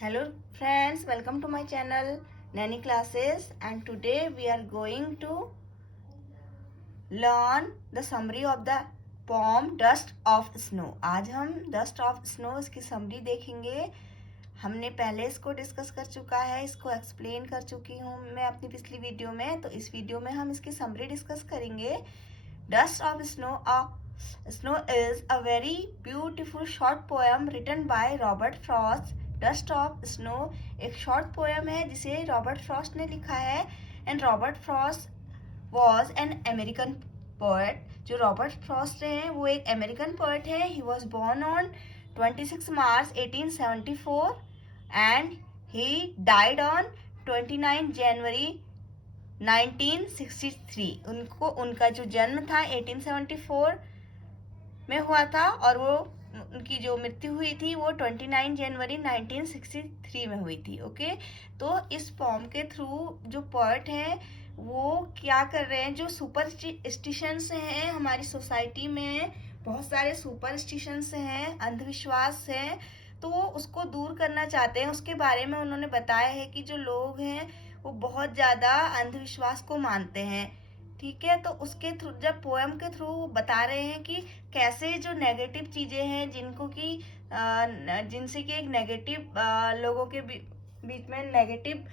Hello friends, welcome to my channel Nanny Classes, and today we are going to learn the summary of the poem Dust of Snow. आज हम Dust of Snow इसकी summary देखेंगे। हमने पहले इसको discuss कर चुका है, इसको एक्सप्लेन कर चुकी हूँ मैं अपनी पिछली वीडियो में। तो इस वीडियो में हम इसकी समरी डिस्कस करेंगे। Dust of Snow is a very beautiful short poem written by Robert Frost. Dust of snow एक शॉर्ट पोएम है जिसे रॉबर्ट फ्रॉस्ट ने लिखा है। And Robert Frost was an American poet. जो रॉबर्ट फ्रॉस्ट हैं वो एक अमेरिकन पोएट है। He was born on 26 March 1874 and he died on 29 January 1963। उनका जो जन्म था 1874 में हुआ था और वो उनकी जो मृत्यु हुई थी वो 29 जनवरी 1963 में हुई थी। ओके, तो इस पॉम के थ्रू जो पोएट है वो क्या कर रहे हैं, जो सुपरस्टिशंस हैं हमारी सोसाइटी में, बहुत सारे सुपरस्टिशंस हैं, अंधविश्वास हैं, तो वो उसको दूर करना चाहते हैं। उसके बारे में उन्होंने बताया है कि जो लोग हैं वो बहुत ज़्यादा अंधविश्वास को मानते हैं। ठीक है, तो उसके थ्रू, जब पोएम के थ्रू बता रहे हैं कि कैसे जो नेगेटिव चीज़ें हैं जिनसे कि एक नेगेटिव लोगों के बीच में नेगेटिव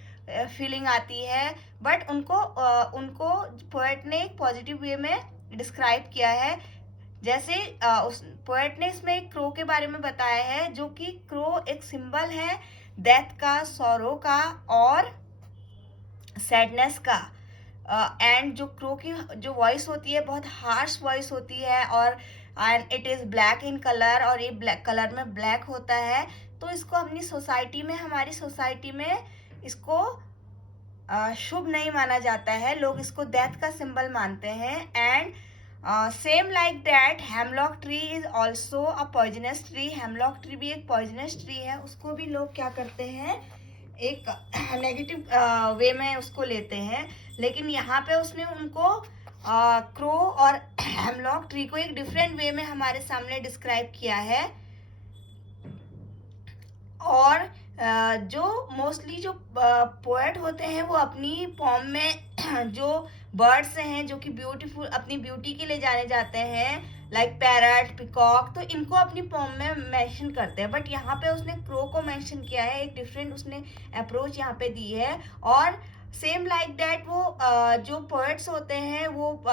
फीलिंग आती है, बट उनको पोएट ने एक पॉजिटिव वे में डिस्क्राइब किया है। जैसे उस पोएट ने इसमें एक क्रो के बारे में बताया है, जो कि क्रो एक सिंबल है डेथ का, सॉरो का और सैडनेस का। एंड जो क्रो की जो वॉइस होती है बहुत हार्श वॉइस होती है और and it is black in colour, और ये ब्लैक कलर में ब्लैक होता है। तो इसको अपनी सोसाइटी में, हमारी सोसाइटी में इसको शुभ नहीं माना जाता है। लोग इसको डेथ का सिंबल मानते हैं। And same like that hemlock tree is also a poisonous tree. Hemlock tree भी एक पॉइजनस ट्री है, उसको भी लोग क्या करते हैं, एक नेगेटिव वे में उसको लेते हैं। लेकिन यहाँ पे उसने उनको क्रो और हेमलॉक ट्री को एक डिफरेंट वे में हमारे सामने डिस्क्राइब किया है। और जो मोस्टली जो पोएट होते हैं वो अपनी पॉम में जो बर्ड्स हैं जो कि ब्यूटीफुल, अपनी ब्यूटी के लिए जाने जाते हैं, लाइक पैरट, पिकॉक, तो इनको अपनी पॉम में मेंशन करते हैं। बट यहाँ पे उसने क्रो को मेंशन किया है, एक डिफरेंट उसने अप्रोच यहाँ पे दी है। और सेम लाइक दैट वो जो पोएट्स होते हैं वो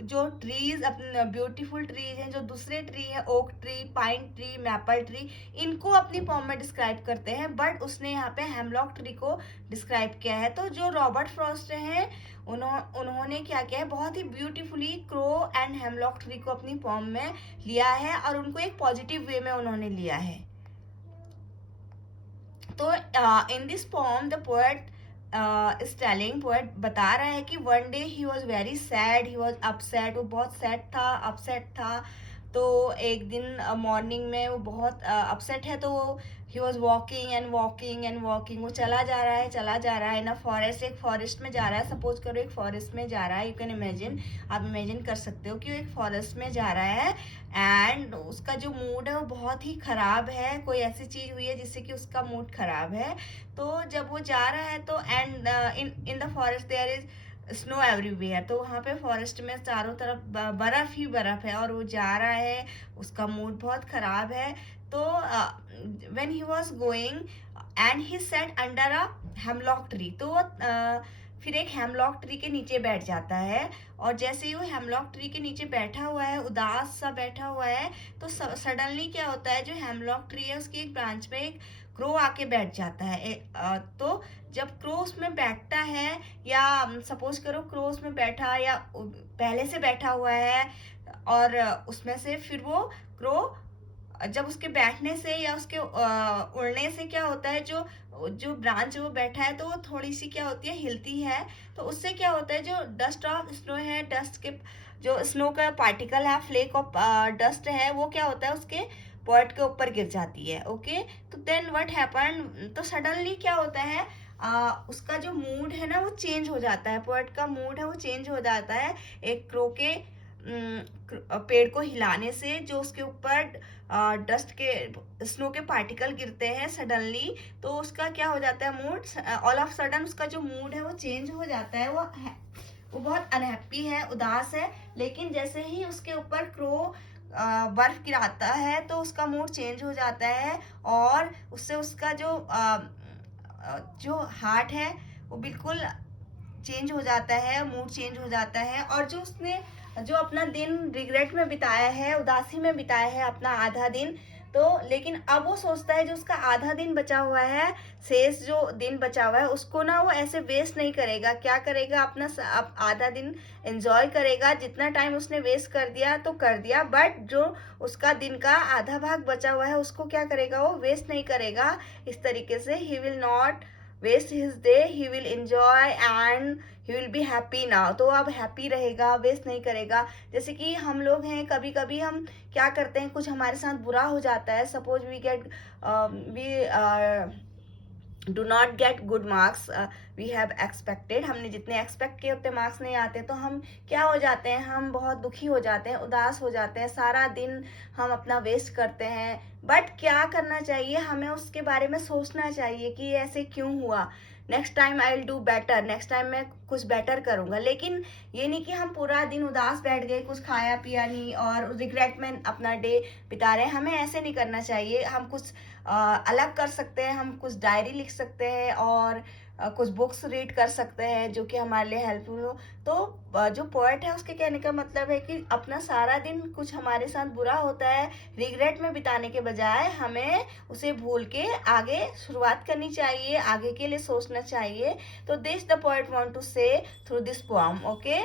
जो ट्रीज, अपने ब्यूटीफुल ट्रीज हैं, जो दूसरे ट्री है, oak tree, pine tree, maple tree, इनको अपनी पॉम में डिस्क्राइब करते हैं। बट उसने यहाँ पे हेमलॉक ट्री को डिस्क्राइब किया है। तो जो रॉबर्ट फ्रॉस्ट हैं उन्होंने क्या किया है, बहुत ही beautifully crow and hemlock tree को अपनी पॉम में लिया है और उनको एक पॉजिटिव वे में उन्होंने लिया है। तो in this poem the poet telling, poet बता रहा है कि one day he was very sad, he was upset, वो बहुत सैड था, अपसेट था। तो एक दिन मॉर्निंग में वो बहुत अपसेट है, तो he was walking and walking and walking, वो चला जा रहा है ना फॉरेस्ट, एक फॉरेस्ट में जा रहा है। सपोज करो एक फॉरेस्ट में जा रहा है, यू कैन इमेजिन, आप इमेजिन कर सकते हो कि वो एक फॉरेस्ट में जा रहा है एंड उसका जो मूड है वो बहुत ही खराब है। कोई ऐसी चीज हुई है जिससे कि उसका मूड खराब है। तो जब वो जा रहा है तो and in the forest there is snow everywhere, तो वहाँ पे फॉरेस्ट में चारों तरफ बर्फ ही बर्फ है और वो जा रहा है, उसका मूड बहुत खराब है। तो when he was going and he set under a hemlock tree, तो फिर एक हेमलॉक ट्री के नीचे बैठ जाता है। और जैसे ही वो हेमलॉक ट्री के नीचे बैठा हुआ है, उदास सा बैठा हुआ है, तो सडनली क्या होता है, जो हेमलॉक ट्री है उसकी एक ब्रांच में एक क्रो आके बैठ जाता है। तो जब क्रो उसमें बैठता है, या सपोज करो क्रो उसमें बैठा या पहले से बैठा हुआ है, और उसमें से फिर वो क्रो जब उसके बैठने से या उसके उड़ने से क्या होता है, जो ब्रांच वो बैठा है तो वो थोड़ी सी क्या होती है, हिलती है। तो उससे क्या होता है, जो डस्ट ऑफ स्नो है, डस्ट के जो स्नो का पार्टिकल है, फ्लेक ऑफ डस्ट है, वो क्या होता है उसके पोएट के ऊपर गिर जाती है। ओके, तो देन व्हाट हैपन, तो सडनली क्या होता है, उसका जो मूड है ना वो चेंज हो जाता है, पोएट का मूड है वो चेंज हो जाता है। एक क्रो के पेड़ को हिलाने से जो उसके ऊपर डस्ट के स्नो के पार्टिकल गिरते हैं सडनली, तो उसका क्या हो जाता है मूड, ऑल ऑफ सडन उसका जो मूड है वो चेंज हो जाता है, वो बहुत अनहैप्पी है, उदास है। लेकिन जैसे ही उसके ऊपर क्रो बर्फ गिराता है तो उसका मूड चेंज हो जाता है, और उससे उसका जो हार्ट है वो बिल्कुल चेंज हो जाता है, मूड चेंज हो जाता है। और जो अपना दिन रिग्रेट में बिताया है, उदासी में बिताया है अपना आधा दिन, तो लेकिन अब वो सोचता है जो उसका आधा दिन बचा हुआ है, शेष जो दिन बचा हुआ है, उसको ना वो ऐसे वेस्ट नहीं करेगा। क्या करेगा, अपना आधा दिन एंजॉय करेगा। जितना टाइम उसने वेस्ट कर दिया तो कर दिया, बट जो उसका दिन का आधा भाग बचा हुआ है उसको क्या करेगा, वो वेस्ट नहीं करेगा। इस तरीके से he will not waste his day, he will enjoy and he will be happy now. तो अब हैप्पी रहेगा, वेस्ट नहीं करेगा। जैसे कि हम लोग हैं, कभी कभी हम क्या करते हैं, कुछ हमारे साथ बुरा हो जाता है, suppose we do not get good marks we have expected, हमने जितने एक्सपेक्ट किए उतने मार्क्स नहीं आते, तो हम क्या हो जाते हैं, हम बहुत दुखी हो जाते हैं, उदास हो जाते हैं, सारा दिन हम अपना वेस्ट करते हैं। बट क्या करना चाहिए, हमें उसके बारे में सोचना चाहिए कि ऐसे क्यों हुआ, next time I will do better, next time मैं कुछ बेटर करूंगा। लेकिन ये नहीं कि हम पूरा दिन उदास बैठ गए, कुछ खाया पिया नहीं और रिग्रेट में अपना डे बिता रहे हैं। हमें ऐसे नहीं करना चाहिए। हम कुछ अलग कर सकते हैं, हम कुछ डायरी लिख सकते हैं और कुछ बुक्स रीड कर सकते हैं जो कि हमारे लिए हेल्पफुल हो। तो जो पोएट है उसके कहने का मतलब है कि अपना सारा दिन कुछ हमारे साथ बुरा होता है, रिग्रेट में बिताने के बजाय हमें उसे भूल के आगे शुरुआत करनी चाहिए, आगे के लिए सोचना चाहिए। तो this the poet want to say through this poem. Okay.